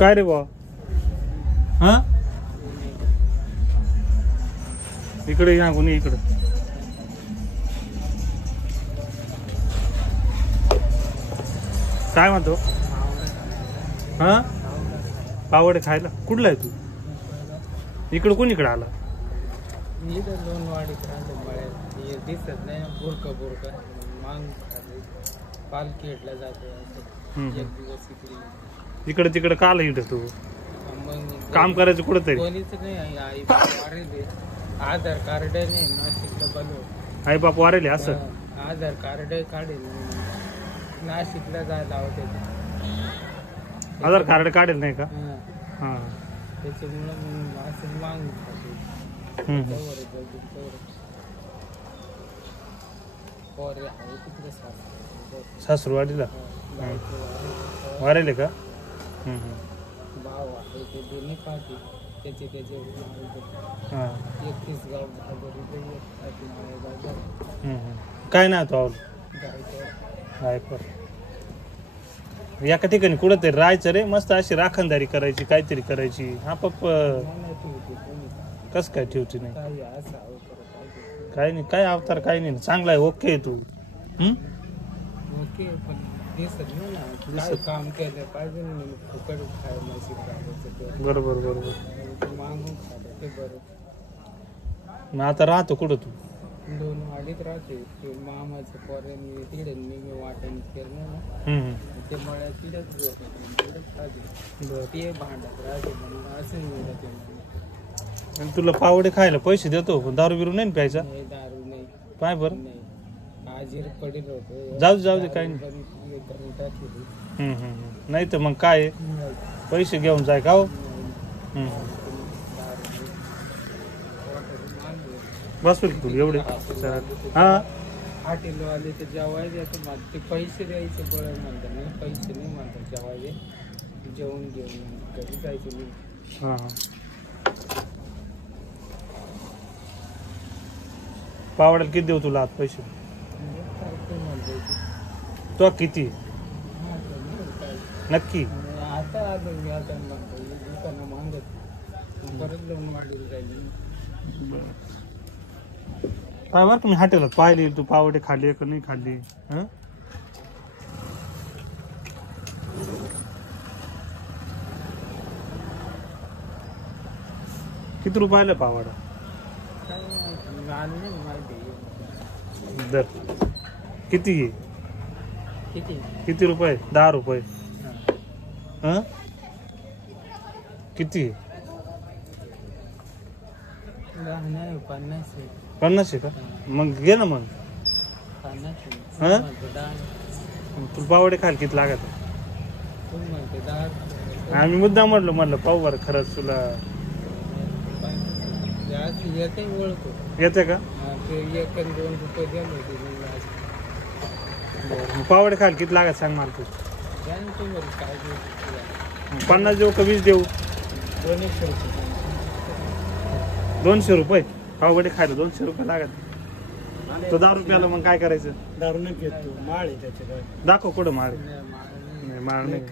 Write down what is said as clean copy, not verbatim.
काय रे बा? हा इकडे या कोणी इकडे. काय म्हणतो? हा पावडे खायला कुठला आहे तू? इकडे कोण इकडे आला? दोन वाडीत राहते दिसत नाही बुरका बुरका मांग पालखेडला जातो एक दिवस इकडे तिकडे काल इकडे तू काम करायचं कुठं तरी? कोणीच नाही आई वारेले आधार कार्ड नाही नाशिकला बनव आई बाप वारेले असं आधार कार्ड काढेल नाशिकला जायला होते आधार कार्ड काढेल नाही का? हा त्याच्यामुळं असं मांग सासुरवाडीला वारेले का? भाव आहे ते दोन्ही पाठी त्याचे 31 गाव काय ना तो गायकवाड एका ठिकाणी कुठं तरी राहायचं रे मस्त अशी राखणदारी करायची काहीतरी करायची. हा पप्प कस काय ठेवते नाही काही नाही काय अवतार काही नाही चांगला आहे ओके तू. ओके पण दिसत नाही ना काम केलं पाहिजे फुकट खायला बरोबर बरोबर मागून खायला ते बरोबर. मग आता राहतो कुठं तू? दोन वाडीत राहते मामाचं पोरांनी तिकडे मी वाटण केलं ना ते मला तिथेच राहते ते भांडत राहते म्हणून असं मिळत. आणि तुला पावडे खायला पैसे देतो पण दारू बिरू नाही प्यायचा? नाही दारू नाही काय बरं नाही आजीर पडेल होतो जाऊ दे काही नाही. नाही तर मग काय पैसे घेऊन जाय का हो? बस तू एवढे हा हॉटेलवाले ते जेवायचे ते पैसे द्यायचे बरं म्हणतात नाही पैसे नाही म्हणतात जेवायचे जेवण घेऊन घरी जायचे मी. हा पावड्याला किती देऊ तुला आज पैसे? तो किती नक्की? आता दुकानं मागत परत जाऊन वाढील राहिली. काय बरं तुम्ही हॉटेलात पाहिले तू पावडे खाल्ली का नाही खाल्ली? किती रुपयाला पावडा? दर किती आहे? किती रुपये? 10 रुपये. किती आहे? 50 आहे का? मग घे ना मग. तू पावडे खाल किती लागत? आम्ही मुद्दा म्हटलं पाहू बरं खरंच तुला येते का? 1-2 रुपये दिले पावडे खाल किती लागत सांग मला तू. 50 देऊ का 20 देऊ? 200 रुपये पावडे खायला 200 रुपये लागत. तो 10 रुपयाला मग काय करायचं? दारू नाही घेतो माळ आहे त्याचे दाखव कुठं माळ? माळ नाही.